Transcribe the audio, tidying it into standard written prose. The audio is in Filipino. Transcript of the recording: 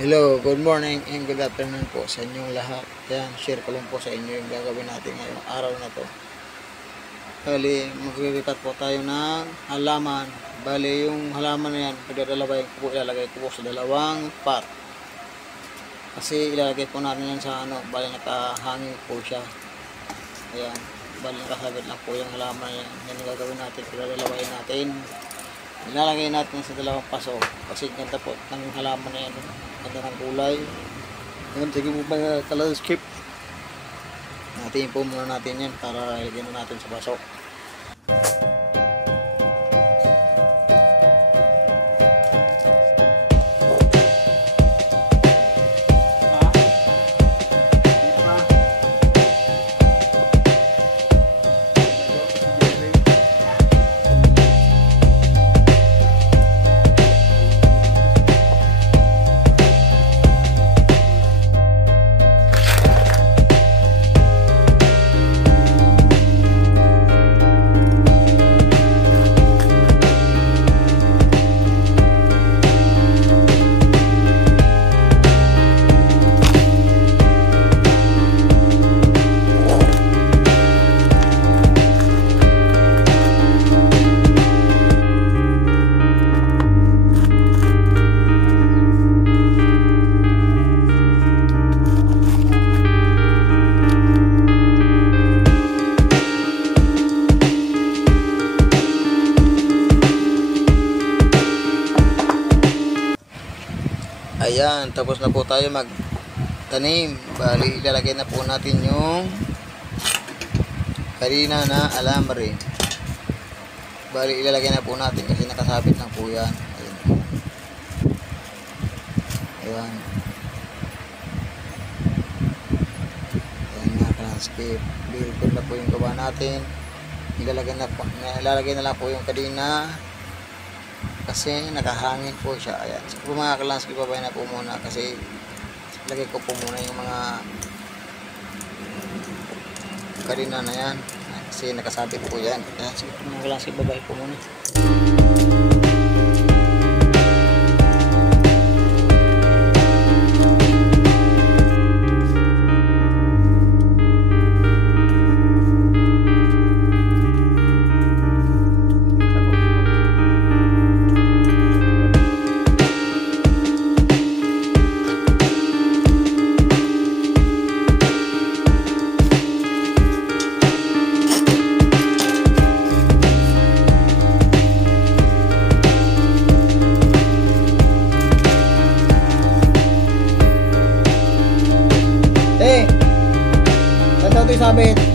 Hello, good morning and good afternoon po sa inyong lahat. Yan, share ko lang po sa inyo yung gagawin natin ngayong araw na to. Bali, maglilipat po tayo ng halaman. Bali, yung halaman na yan, pagdadalaway ko po, ilalagay ko po sa dalawang pot. Kasi ilalagay po natin yan sa bali nakahangin po siya. Ayan, bali nakasabit lang po yung halaman yan. Yan yung gagawin natin, pagdadalaway natin. Ilalagay natin sa dalawang paso kasi ganda po ng halaman na yan, ganda ng kulay. Ngayon, sige po ba talagang skip natin po muna natin yan para ilagyan natin sa paso. Ayan, tapos na po tayo magtanim. Bali, ilalagay na po natin yung karina na alambre. Bali, ilalagay na po natin kasi nakasabit lang po yan. Ayan. Ayan. Ayan nga, landscape. Build na po yung gawa natin. Ilalagay na lang po yung karina. Kasi nakahangin po siya. Ayan. So, mga kalanski, babay na po muna kasi lagay ko po muna yung mga karina na yan kasi nakasabit po yan. Ayan. So, mga kalanski, babay po muna. Sabit.